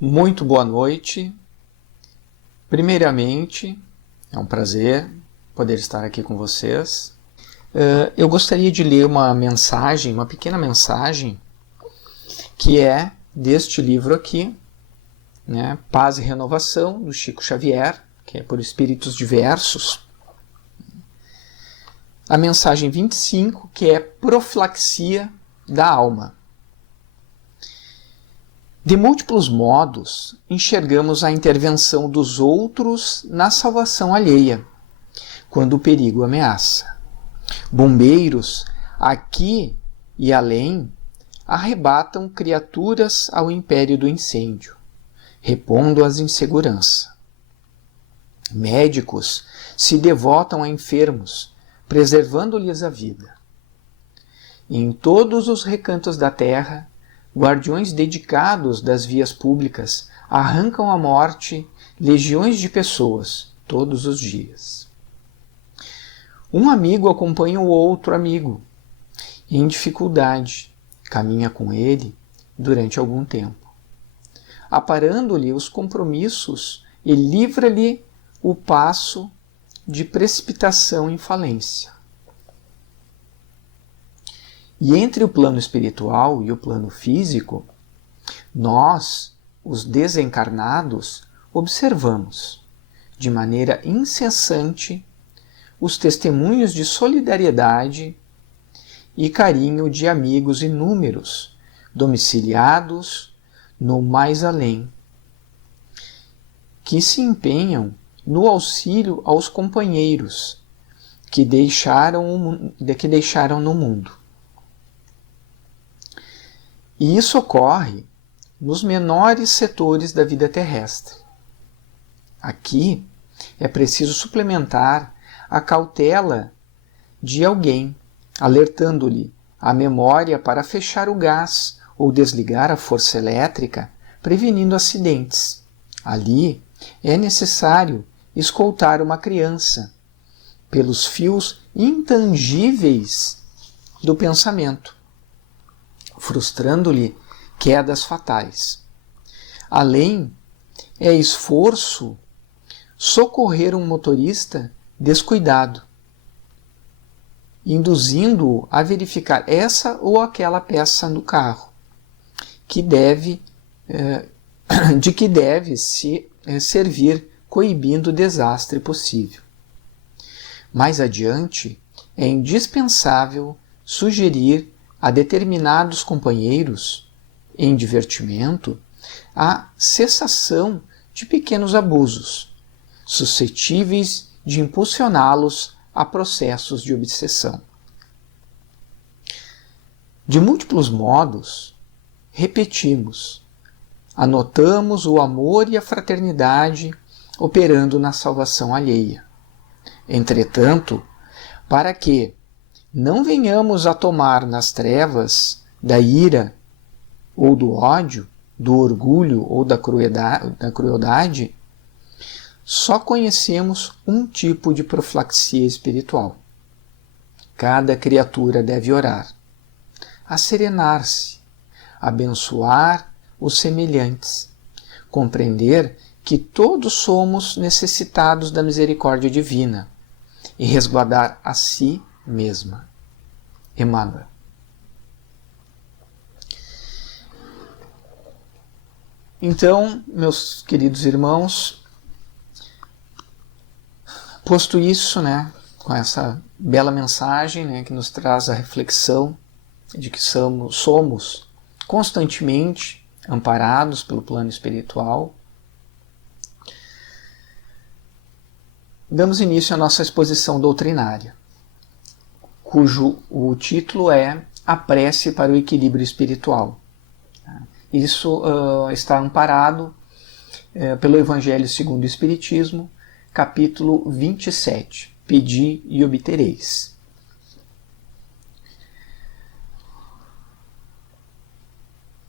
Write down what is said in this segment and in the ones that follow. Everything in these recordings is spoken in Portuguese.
Muito boa noite. Primeiramente, é um prazer poder estar aqui com vocês. Eu gostaria de ler uma mensagem, uma pequena mensagem, que é deste livro aqui, né, Paz e Renovação, do Chico Xavier, que é por Espíritos Diversos. A mensagem 25, que é Profilaxia da Alma. De múltiplos modos, enxergamos a intervenção dos outros na salvação alheia, quando o perigo ameaça. Bombeiros, aqui e além, arrebatam criaturas ao império do incêndio, repondo-as em segurança. Médicos se devotam a enfermos, preservando-lhes a vida. E em todos os recantos da terra, guardiões dedicados das vias públicas arrancam à morte legiões de pessoas todos os dias. Um amigo acompanha o outro amigo em dificuldade, caminha com ele durante algum tempo, aparando-lhe os compromissos e livra-lhe o passo de precipitação em falência. E entre o plano espiritual e o plano físico, nós, os desencarnados, observamos, de maneira incessante, os testemunhos de solidariedade e carinho de amigos inúmeros, domiciliados no mais além, que se empenham no auxílio aos companheiros que deixaram no mundo. E isso ocorre nos menores setores da vida terrestre. Aqui é preciso suplementar a cautela de alguém, alertando-lhe a memória para fechar o gás ou desligar a força elétrica, prevenindo acidentes. Ali é necessário escoltar uma criança pelos fios intangíveis do pensamento, frustrando-lhe quedas fatais. Além, é esforço socorrer um motorista descuidado, induzindo-o a verificar essa ou aquela peça no carro, de que deve se servir coibindo o desastre possível. Mais adiante, é indispensável sugerir a determinados companheiros, em divertimento, a cessação de pequenos abusos, suscetíveis de impulsioná-los a processos de obsessão. De múltiplos modos, repetimos, anotamos o amor e a fraternidade operando na salvação alheia. Entretanto, para que não venhamos a tomar nas trevas da ira ou do ódio, do orgulho ou da crueldade, só conhecemos um tipo de profilaxia espiritual. Cada criatura deve orar, asserenar-se, abençoar os semelhantes, compreender que todos somos necessitados da misericórdia divina e resguardar a si mesma. Emmanuel. Então, meus queridos irmãos, posto isso, com essa bela mensagem, que nos traz a reflexão de que somos constantemente amparados pelo plano espiritual, damos início à nossa exposição doutrinária, cujo o título é A Prece para o Equilíbrio Espiritual. Isso está amparado pelo Evangelho segundo o Espiritismo, capítulo 27, Pedi e obtereis.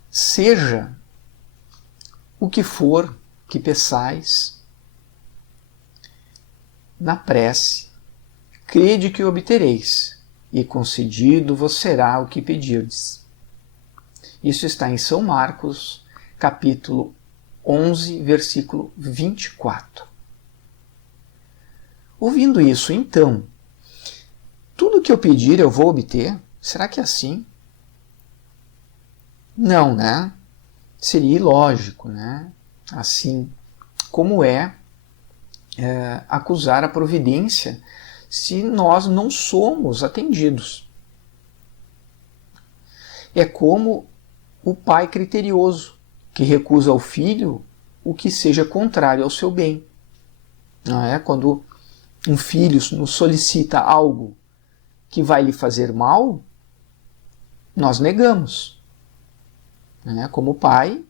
Seja o que for que peçais, na prece, crede que obtereis, e concedido vos será o que pedirdes. Isso está em São Marcos, capítulo 11, versículo 24. Ouvindo isso, então, tudo que eu pedir eu vou obter? Será que é assim? Não, né? Seria ilógico, né? Assim como acusar a providência se nós não somos atendidos. É como o pai criterioso, que recusa ao filho o que seja contrário ao seu bem. Não é? Quando um filho nos solicita algo que vai lhe fazer mal, nós negamos. Não é? Como pai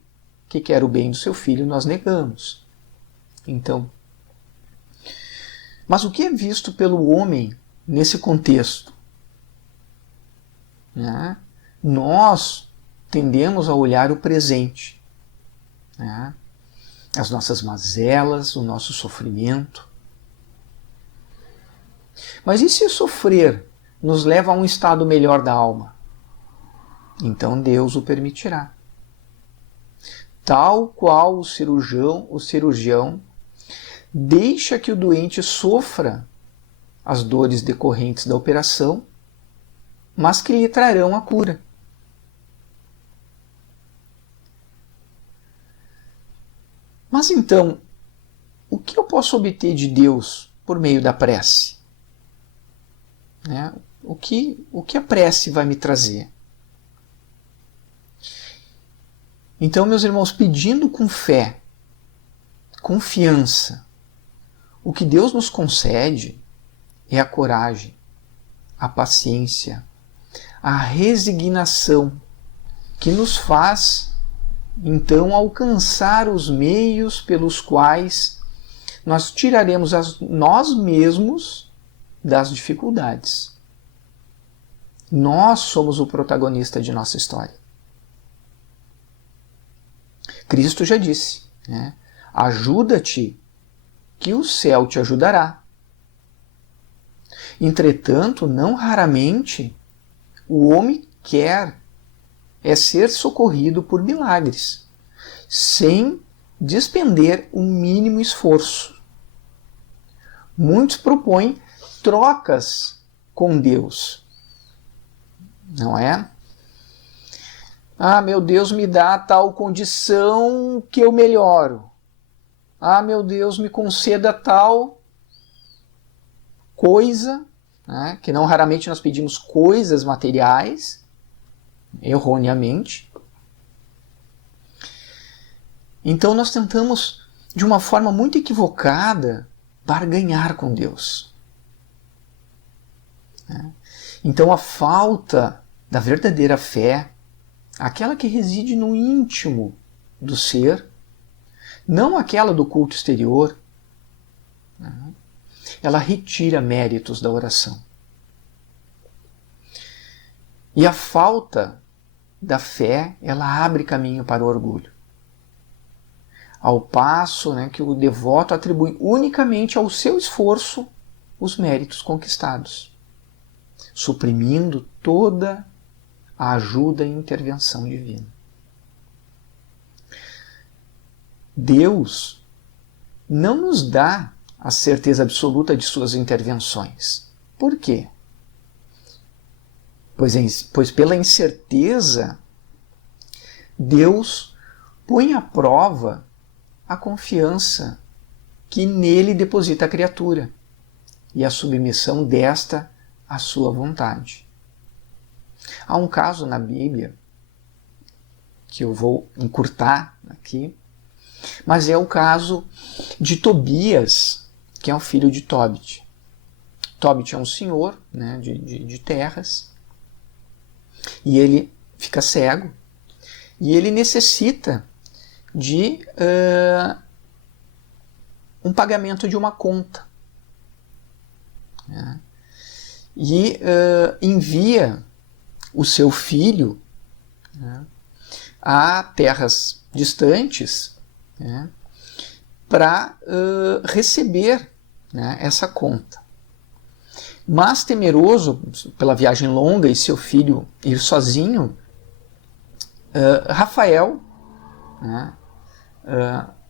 que quer o bem do seu filho, nós negamos. Então, mas o que é visto pelo homem nesse contexto? Né? Nós tendemos a olhar o presente, né? As nossas mazelas, o nosso sofrimento. Mas e se sofrer nos leva a um estado melhor da alma? Então Deus o permitirá. Tal qual o cirurgião deixa que o doente sofra as dores decorrentes da operação, mas que lhe trarão a cura. Mas então, o que eu posso obter de Deus por meio da prece? Né? O que a prece vai me trazer? Então, meus irmãos, pedindo com fé, confiança, o que Deus nos concede é a coragem, a paciência, a resignação, que nos faz então alcançar os meios pelos quais nós tiraremos nós mesmos das dificuldades. Nós somos o protagonista de nossa história. Cristo já disse, né? Ajuda-te, que o céu te ajudará. Entretanto, não raramente, o homem quer ser socorrido por milagres, sem despender o mínimo esforço. Muitos propõem trocas com Deus, não é? Ah, meu Deus, me dá tal condição que eu melhoro. Ah, meu Deus, me conceda tal coisa, né? Que não raramente nós pedimos coisas materiais, erroneamente. Então nós tentamos, de uma forma muito equivocada, barganhar com Deus. Então a falta da verdadeira fé, aquela que reside no íntimo do ser, não aquela do culto exterior, ela retira méritos da oração. E a falta da fé, ela abre caminho para o orgulho. Ao passo, né, que o devoto atribui unicamente ao seu esforço os méritos conquistados, suprimindo toda a ajuda e intervenção divina. Deus não nos dá a certeza absoluta de suas intervenções. Por quê? Pois pela incerteza, Deus põe à prova a confiança que nele deposita a criatura e a submissão desta à sua vontade. Há um caso na Bíblia, que eu vou encurtar aqui, mas é o caso de Tobias, que é o filho de Tobit. Tobit é um senhor, né, de terras, e ele fica cego, e ele necessita de um pagamento de uma conta. Né? E envia o seu filho, né, a terras distantes, né, para receber, né, essa conta. Mas temeroso pela viagem longa e seu filho ir sozinho, Rafael, né,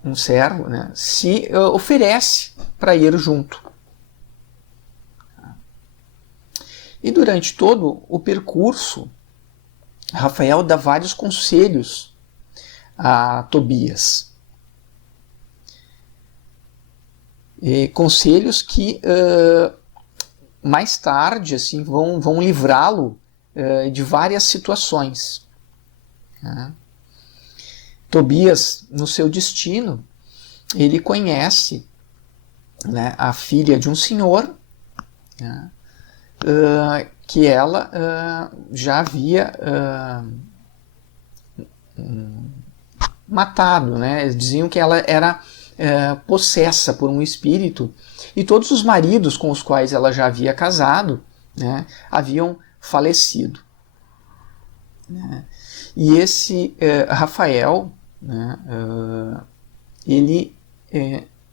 um servo, né, se oferece para ir junto. E durante todo o percurso, Rafael dá vários conselhos a Tobias. E conselhos que mais tarde assim, vão livrá-lo de várias situações. Né? Tobias, no seu destino, ele conhece, né, a filha de um senhor, né, que ela já havia matado. Né? Eles diziam que ela era possessa por um espírito, e todos os maridos com os quais ela já havia casado, né, haviam falecido. Né? E esse Rafael, né, ele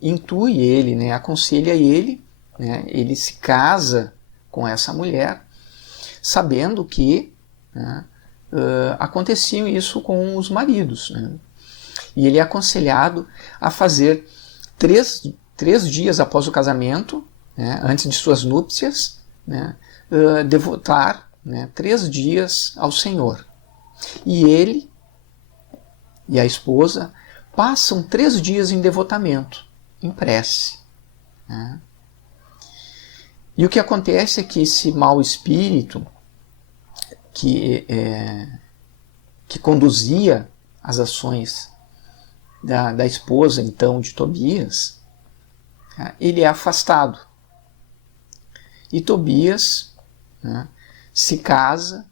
intui ele, né, aconselha ele, né, ele se casa com essa mulher, sabendo que, né, acontecia isso com os maridos. Né? E ele é aconselhado a fazer três dias após o casamento, né, antes de suas núpcias, né, devotar, né, 3 dias ao Senhor. E ele e a esposa passam 3 dias em devotamento, em prece. Né? E o que acontece é que esse mau espírito que conduzia as ações da esposa, então, de Tobias, ele é afastado. E Tobias, né, se casa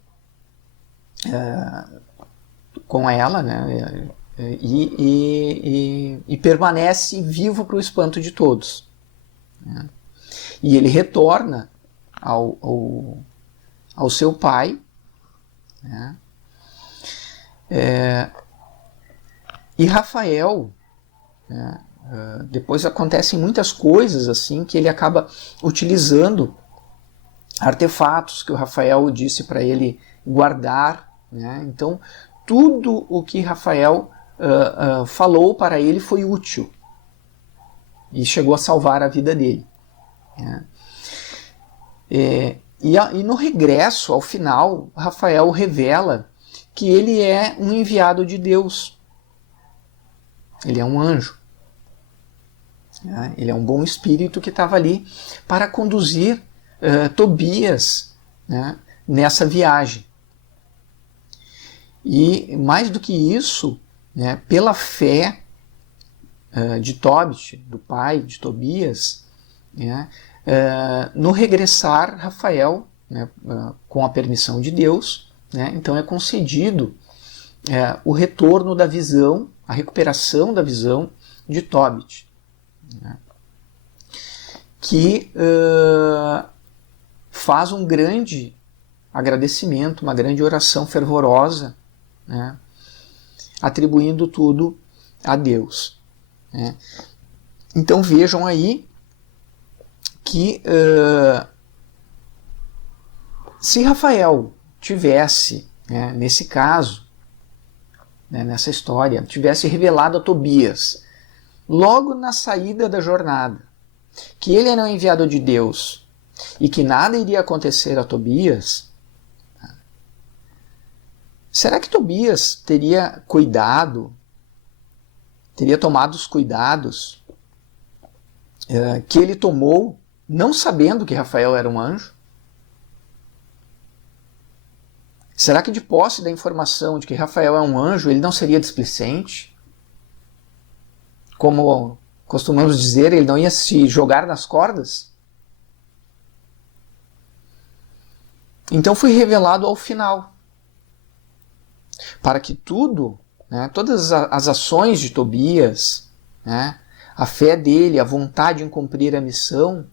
com ela, né, e permanece vivo para o espanto de todos. Né? E ele retorna ao seu pai, né? E Rafael, né, depois acontecem muitas coisas assim que ele acaba utilizando artefatos que o Rafael disse para ele guardar. Né? Então, tudo o que Rafael falou para ele foi útil e chegou a salvar a vida dele. Né? E no regresso, ao final, Rafael revela que ele é um enviado de Deus. Ele é um anjo. Né? Ele é um bom espírito que estava ali para conduzir Tobias, né, nessa viagem. E mais do que isso, né, pela fé de Tobit, do pai de Tobias, né, no regressar, Rafael, né, com a permissão de Deus, né, então é concedido o retorno da visão, a recuperação da visão de Tobit, né, que faz um grande agradecimento, uma grande oração fervorosa, né, atribuindo tudo a Deus. Né. Então vejam aí que se Rafael tivesse, né, nesse caso, né, nessa história, tivesse revelado a Tobias, logo na saída da jornada, que ele era um enviado de Deus e que nada iria acontecer a Tobias, será que Tobias teria cuidado, teria tomado os cuidados que ele tomou, não sabendo que Rafael era um anjo? Será que de posse da informação de que Rafael é um anjo, ele não seria displicente? Como costumamos dizer, ele não ia se jogar nas cordas? Então foi revelado ao final, para que tudo, né, todas as ações de Tobias, né, a fé dele, a vontade em cumprir a missão,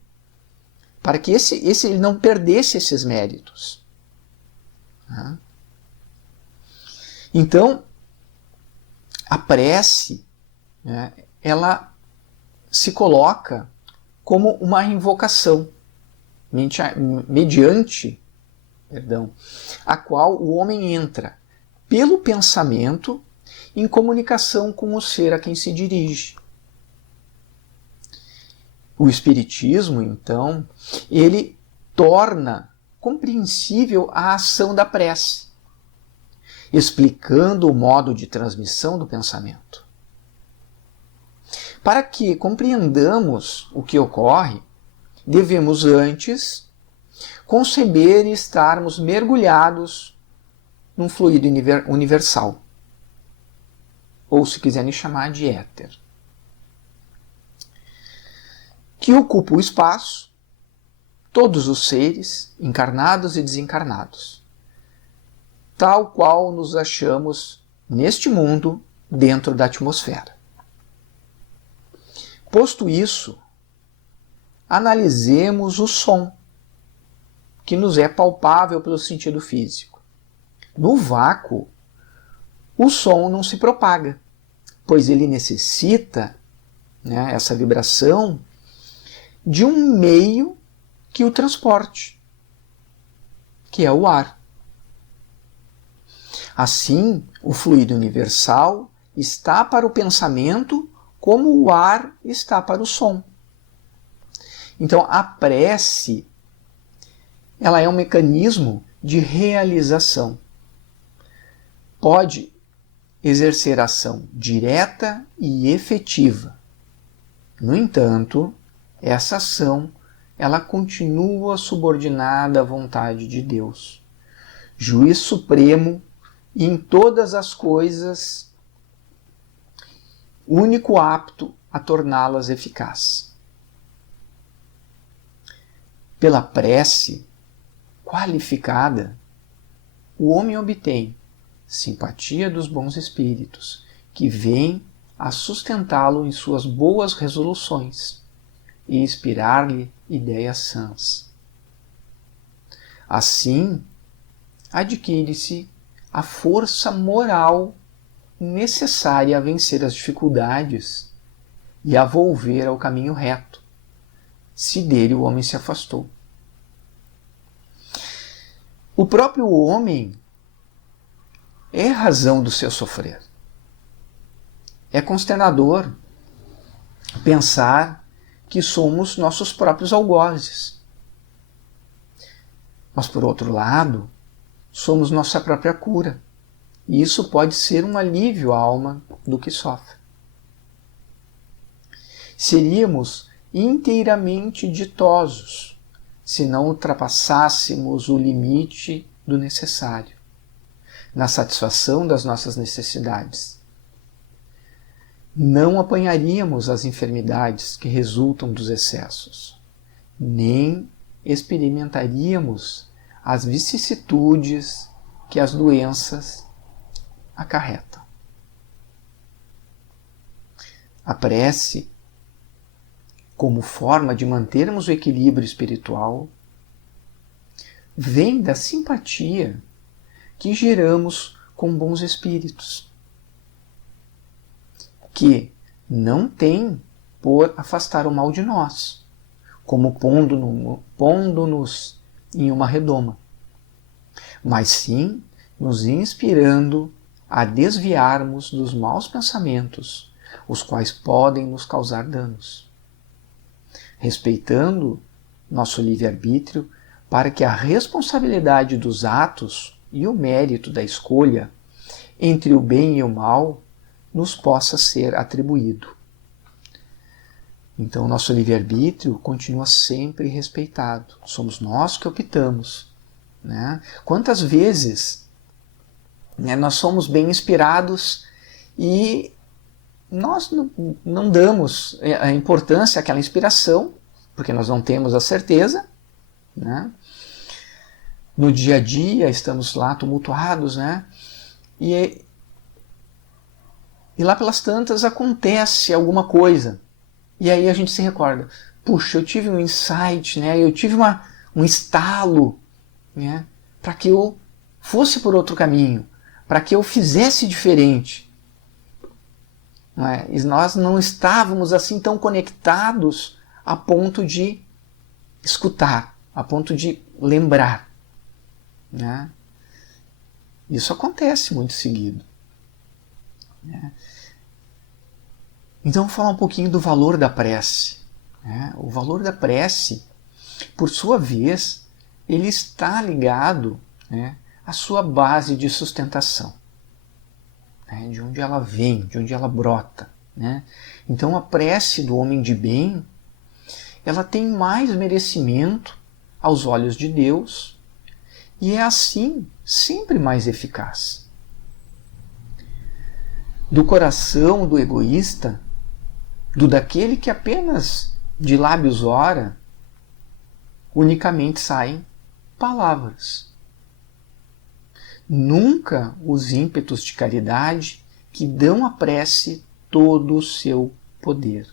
para que ele não perdesse esses méritos. Né? Então, a prece, né, ela se coloca como uma invocação, mediante a qual o homem entra pelo pensamento em comunicação com o ser a quem se dirige. O Espiritismo, então, ele torna compreensível a ação da prece, explicando o modo de transmissão do pensamento. Para que compreendamos o que ocorre, devemos antes conceber e estarmos mergulhados num fluido universal, ou se quiserem chamar de éter, que ocupa o espaço, todos os seres, encarnados e desencarnados, tal qual nos achamos neste mundo dentro da atmosfera. Posto isso, analisemos o som, que nos é palpável pelo sentido físico. No vácuo, o som não se propaga, pois ele necessita, essa vibração, de um meio que o transporte, que é o ar. Assim, o fluido universal está para o pensamento como o ar está para o som. Então, a prece, ela é um mecanismo de realização. Pode exercer ação direta e efetiva. No entanto, essa ação, ela continua subordinada à vontade de Deus, juiz supremo e em todas as coisas único apto a torná-las eficazes. Pela prece qualificada, o homem obtém simpatia dos bons espíritos, que vêm a sustentá-lo em suas boas resoluções e inspirar-lhe ideias sãs. Assim, adquire-se a força moral necessária a vencer as dificuldades e a volver ao caminho reto, se dele o homem se afastou. O próprio homem é razão do seu sofrer. É consternador pensar que somos nossos próprios algozes. Mas, por outro lado, somos nossa própria cura. E isso pode ser um alívio à alma do que sofre. Seríamos inteiramente ditosos se não ultrapassássemos o limite do necessário na satisfação das nossas necessidades. Não apanharíamos as enfermidades que resultam dos excessos, nem experimentaríamos as vicissitudes que as doenças acarretam. A prece, como forma de mantermos o equilíbrio espiritual, vem da simpatia que geramos com bons espíritos, que não tem por afastar o mal de nós, como pondo-nos em uma redoma, mas sim nos inspirando a desviarmos dos maus pensamentos, os quais podem nos causar danos, respeitando nosso livre-arbítrio para que a responsabilidade dos atos e o mérito da escolha entre o bem e o mal nos possa ser atribuído. Então, nosso livre-arbítrio continua sempre respeitado. Somos nós que optamos. Quantas vezes nós somos bem inspirados e nós não damos a importância àquela inspiração, porque nós não temos a certeza. No dia a dia estamos lá tumultuados, e lá pelas tantas acontece alguma coisa. E aí a gente se recorda, puxa, eu tive um insight, eu tive um estalo, para que eu fosse por outro caminho, para que eu fizesse diferente. E nós não estávamos assim tão conectados a ponto de escutar, a ponto de lembrar. Isso acontece muito seguido. né? Então, vou falar um pouquinho do valor da prece, né? O valor da prece, por sua vez, ele está ligado, né, à sua base de sustentação, né, de onde ela vem, de onde ela brota, né? Então, a prece do homem de bem, ela tem mais merecimento aos olhos de Deus e é assim sempre mais eficaz. Do coração do egoísta, do daquele que apenas de lábios ora, unicamente saem palavras. Nunca os ímpetos de caridade que dão à prece todo o seu poder.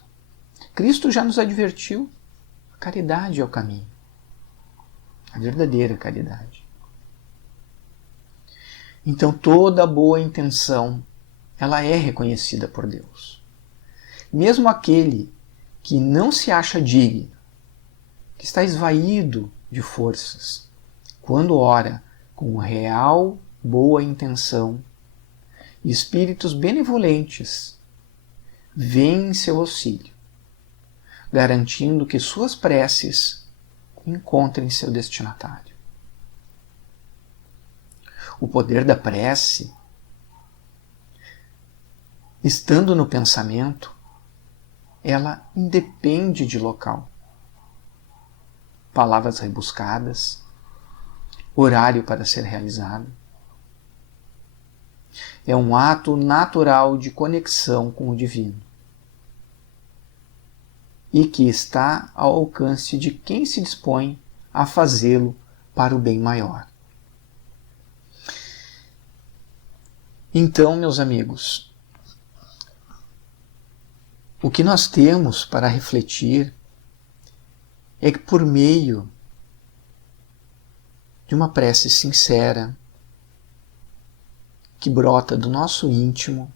Cristo já nos advertiu, a caridade é o caminho, a verdadeira caridade. Então toda boa intenção, ela é reconhecida por Deus. Mesmo aquele que não se acha digno, que está esvaído de forças, quando ora com real boa intenção, espíritos benevolentes vêm em seu auxílio, garantindo que suas preces encontrem seu destinatário. O poder da prece, estando no pensamento, ela independe de local. Palavras rebuscadas, horário para ser realizado. É um ato natural de conexão com o divino e que está ao alcance de quem se dispõe a fazê-lo para o bem maior. Então, meus amigos, o que nós temos para refletir é que por meio de uma prece sincera, que brota do nosso íntimo,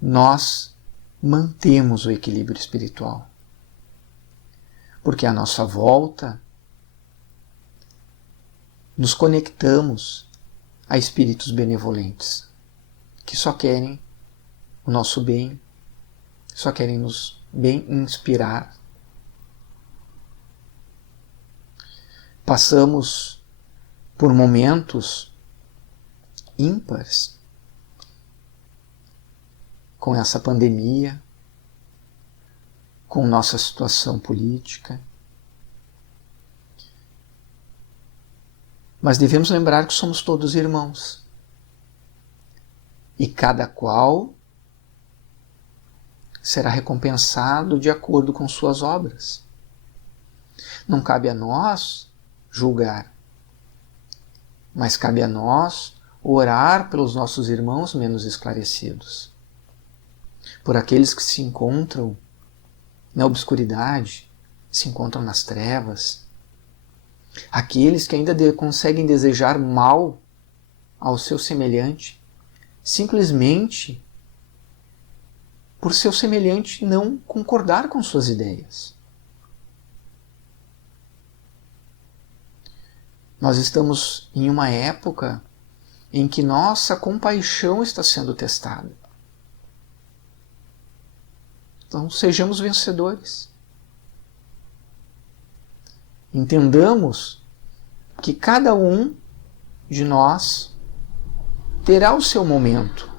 nós mantemos o equilíbrio espiritual. Porque à nossa volta, nos conectamos a espíritos benevolentes, que só querem o nosso bem, só querem nos bem inspirar. Passamos por momentos ímpares com essa pandemia, com nossa situação política. Mas devemos lembrar que somos todos irmãos. E cada qual será recompensado de acordo com suas obras. Não cabe a nós julgar, mas cabe a nós orar pelos nossos irmãos menos esclarecidos, por aqueles que se encontram na obscuridade, se encontram nas trevas, aqueles que ainda conseguem desejar mal ao seu semelhante, simplesmente por seu semelhante não concordar com suas ideias. Nós estamos em uma época em que nossa compaixão está sendo testada. Então, sejamos vencedores. Entendamos que cada um de nós terá o seu momento.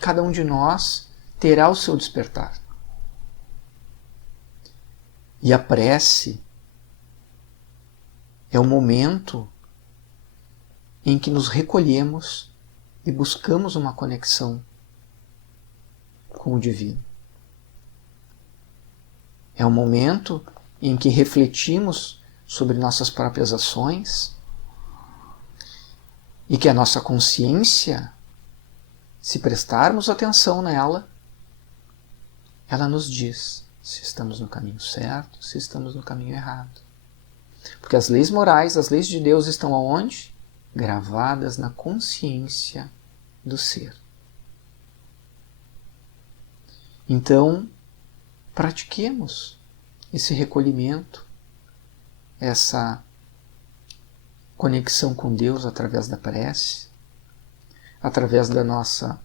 Cada um de nós terá o seu despertar. E a prece é o momento em que nos recolhemos e buscamos uma conexão com o divino. É o momento em que refletimos sobre nossas próprias ações e que a nossa consciência, se prestarmos atenção nela, ela nos diz se estamos no caminho certo, se estamos no caminho errado. Porque as leis morais, as leis de Deus estão aonde? Gravadas na consciência do ser. Então, pratiquemos esse recolhimento, essa conexão com Deus através da prece, através da nossa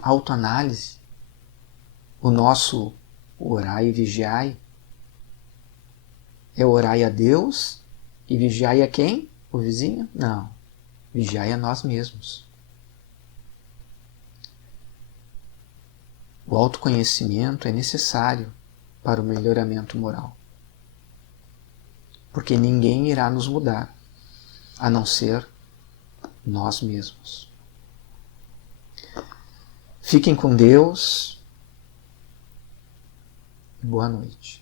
autoanálise, o nosso orai e vigiai. É orai a Deus e vigiai a quem? O vizinho? Não. Vigiai a nós mesmos. O autoconhecimento é necessário para o melhoramento moral. Porque ninguém irá nos mudar, a não ser nós mesmos. Fiquem com Deus. Boa noite.